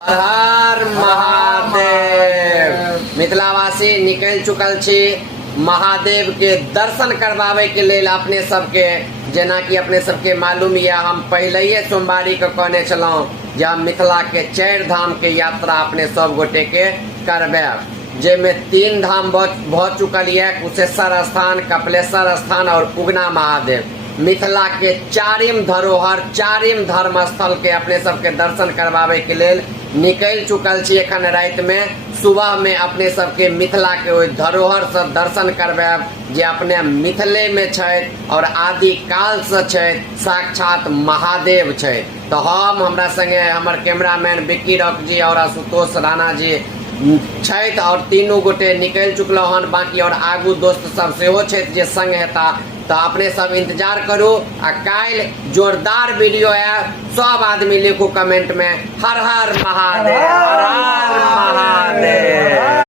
हर हर महादेव। मिथिलावासी निकल चुकल छी महादेव के दर्शन करवावे के लेल अपने सबके, जेना कि अपने सबके मालूम ये हम पहले सोमवारी के कहने चलूं जब मिथिला के 4 धाम के यात्रा अपने सब गोटे के करबैब, जेमे 3 धाम भ चुकल है, कुशेश्वर स्थान, कपिलेश्वर स्थान और उगना महादेव। मिथिला के 4म धरोहर 4म धर्म स्थल के अपने सबके दर्शन करवावे के लेल निकल चुकल छी। एखन रात में सुबह में अपने सबके मिथिला के ओहि धरोहर से दर्शन करवाएब जे अपने मिथिले में छै और आदि काल से छै, साक्षात महादेव छै। तो हमरा संगे हमर कैमरामैन विक्की रॉक जी और आशुतोष राणा जी छैथ और तीनों गोटे निकल चुकल हन, बाकी और आगू दोस्त सब सेहो छैथ जे संग हेता। तो अपने सब इंतजार करू आ काल जोरदार वीडियो है। सब आदमी लिखू कमेंट में हर हर महादेव।